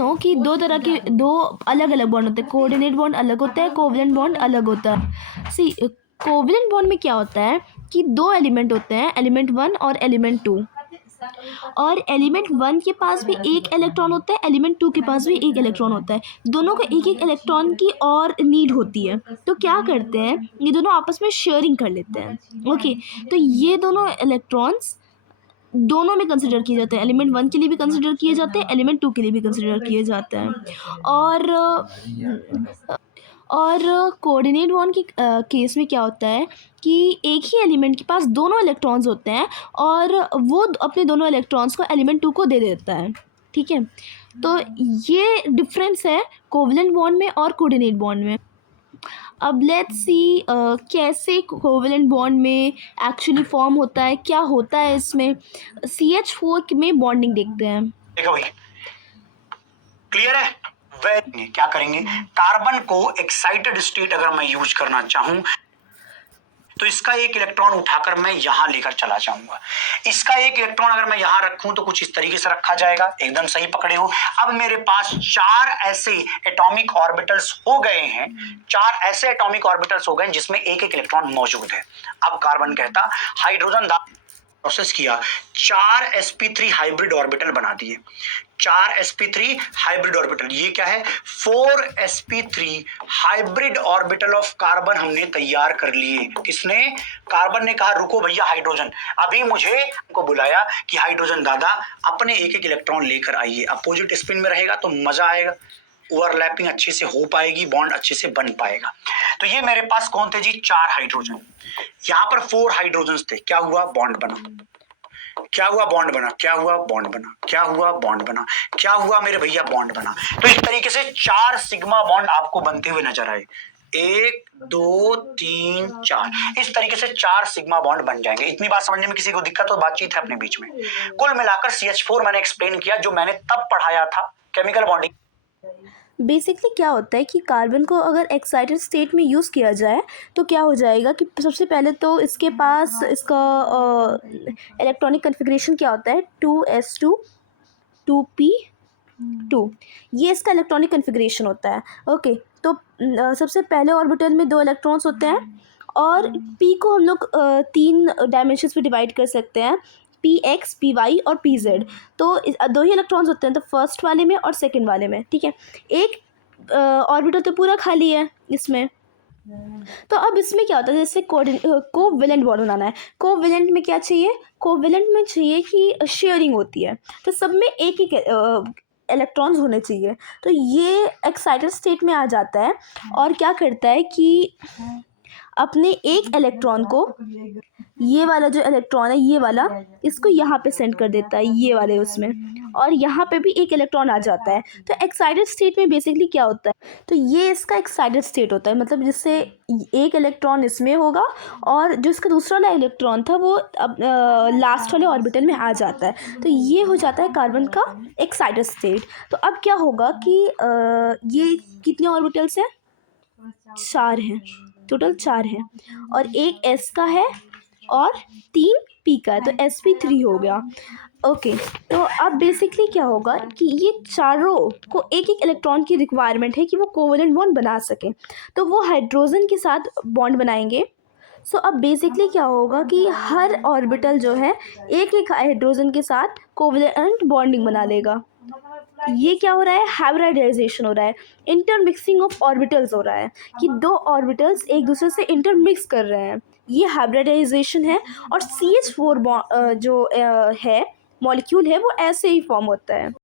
No कि दो तरह के दो अलग अलग बॉन्ड होते हैं, कोऑर्डिनेट बॉन्ड अलग होता है, कोवलेंट बॉन्ड अलग होता है। सी कोवलेंट बॉन्ड में क्या होता है कि दो एलिमेंट होते हैं, एलिमेंट 1 और एलिमेंट 2, और एलिमेंट 1 के पास भी एक इलेक्ट्रॉन होता है, एलिमेंट 2 के पास भी एक इलेक्ट्रॉन होता है। दोनों को एक एक इलेक्ट्रॉन की और नीड होती है। तो क्या करते हैं, ये दोनों आपस में शेयरिंग कर लेते हैं। ओके, तो ये दोनों इलेक्ट्रॉन्स दोनों में कंसिडर किए जाते हैं, एलिमेंट 1 के लिए भी कंसिडर किए जाते हैं, एलिमेंट 2 के लिए भी कंसिडर किए जाते हैं। और कोऑर्डिनेट बॉन्ड के केस में क्या होता है कि एक ही एलिमेंट के पास दोनों इलेक्ट्रॉन्स होते हैं और वो अपने दोनों इलेक्ट्रॉन्स को एलिमेंट 2 को दे देता है। ठीक है, तो ये डिफरेंस है कोवलेंट बॉन्ड में और कोऑर्डिनेट बॉन्ड में। अब लेट्स सी कैसे कोवलेंट बॉन्ड में एक्चुअली फॉर्म होता है, क्या होता है इसमें। CH4 में बॉन्डिंग देखते हैं। देखो भाई, क्लियर है। वे क्या करेंगे, कार्बन को एक्साइटेड स्टेट अगर मैं यूज करना चाहूं तो इसका एक इलेक्ट्रॉन उठाकर मैं यहां लेकर चला जाऊंगा। इसका एक इलेक्ट्रॉन अगर मैं यहां रखूं तो कुछ इस तरीके से रखा जाएगा, एकदम सही पकड़े हो। अब मेरे पास 4 ऐसे एटॉमिक ऑर्बिटल्स हो गए हैं, 4 ऐसे एटॉमिक ऑर्बिटल्स हो गए जिसमें एक एक इलेक्ट्रॉन मौजूद है। अब कार्बन कहता हाइड्रोजन प्रोसेस किया, 4 sp3 हाइब्रिड ऑर्बिटल बना दिए, 4 sp3 हाइब्रिड ऑर्बिटल। ये क्या है, 4 sp3 hybrid orbital of carbon हमने तैयार कर लिए। किसने, कार्बन ने कहा रुको भैया हाइड्रोजन, अभी मुझे को बुलाया कि हाइड्रोजन दादा अपने एक एक इलेक्ट्रॉन लेकर आइए। अपोजिट स्पिन में रहेगा तो मजा आएगा, ओवरलैपिंग अच्छे से हो पाएगी, बॉन्ड अच्छे से बन पाएगा। तो ये मेरे पास कौन थे जी, 4 हाइड्रोजन। यहां पर 4 हाइड्रोजन थे, क्या हुआ, बॉन्ड बना, क्या हुआ, बॉन्ड बना, क्या हुआ, बॉन्ड बना, क्या हुआ, बॉन्ड बना, क्या हुआ मेरे भैया, बॉन्ड बना। तो इस तरीके से 4 सिग्मा बॉन्ड आपको बनते हुए नजर आए, 1 2 3 4, इस तरीके से 4 सिग्मा बॉन्ड बन जाएंगे। इतनी बात समझने में किसी को दिक्कत हो, बातचीत है अपने बीच में। कुल मिलाकर CH4 मैंने एक्सप्लेन किया जो मैंने तब पढ़ाया था, केमिकल बॉन्डिंग। बेसिकली क्या होता है कि कार्बन को अगर एक्साइटेड स्टेट में यूज़ किया जाए तो क्या हो जाएगा कि सबसे पहले तो इसके पास इसका इलेक्ट्रॉनिक कन्फिग्रेशन क्या होता है, 2s2 2p2, ये इसका इलेक्ट्रॉनिक कन्फिग्रेशन होता है। ओके, तो सबसे पहले ऑर्बिटल में 2 इलेक्ट्रॉन्स होते हैं और p को हम लोग 3 डायमेंशंस पे डिवाइड कर सकते हैं, px, py और pz। तो 2 ही इलेक्ट्रॉन्स होते हैं, तो फर्स्ट वाले में और सेकंड वाले में। ठीक है, एक ऑर्बिटल तो पूरा खाली है इसमें। तो अब इसमें क्या होता है, जैसे कोवेलेंट बॉन्ड बनाना है, कोवेलेंट में क्या चाहिए, कोवेलेंट में चाहिए कि शेयरिंग होती है, तो सब में एक एक इलेक्ट्रॉन्स होने चाहिए। तो ये एक्साइटेड स्टेट में आ जाता है और क्या करता है कि अपने एक इलेक्ट्रॉन को, ये वाला जो इलेक्ट्रॉन है ये वाला, इसको यहाँ पे सेंड कर देता है, ये वाले उसमें, और यहाँ पे भी एक इलेक्ट्रॉन आ जाता है। तो एक्साइटेड स्टेट में बेसिकली क्या होता है, तो ये इसका एक्साइटेड स्टेट होता है, मतलब जिससे एक इलेक्ट्रॉन इसमें होगा और जो इसका दूसरा वाला इलेक्ट्रॉन था वो अब लास्ट वाले ऑर्बिटल में आ जाता है। तो ये हो जाता है कार्बन का एक्साइटेड स्टेट। तो अब क्या होगा कि ये कितने ऑर्बिटल्स हैं, 4 हैं, टोटल 4 हैं, और एक s का है और 3 p का है, तो sp3 हो गया। ओके, तो अब बेसिकली क्या होगा कि ये चारों को एक एक इलेक्ट्रॉन की रिक्वायरमेंट है कि वो कोवेलेंट बॉन्ड बना सकें, तो वो हाइड्रोजन के साथ बॉन्ड बनाएंगे। सो अब बेसिकली क्या होगा कि हर ऑर्बिटल जो है एक एक हाइड्रोजन के साथ कोवेलेंट बॉन्डिंग बना लेगा। ये क्या हो रहा है, हाइब्रिडाइजेशन हो रहा है, इंटरमिक्सिंग ऑफ ऑर्बिटल्स हो रहा है कि 2 ऑर्बिटल्स एक दूसरे से इंटरमिक्स कर रहे हैं, ये हाइब्रिडाइजेशन है। और CH4 जो है मॉलिक्यूल है वो ऐसे ही फॉर्म होता है।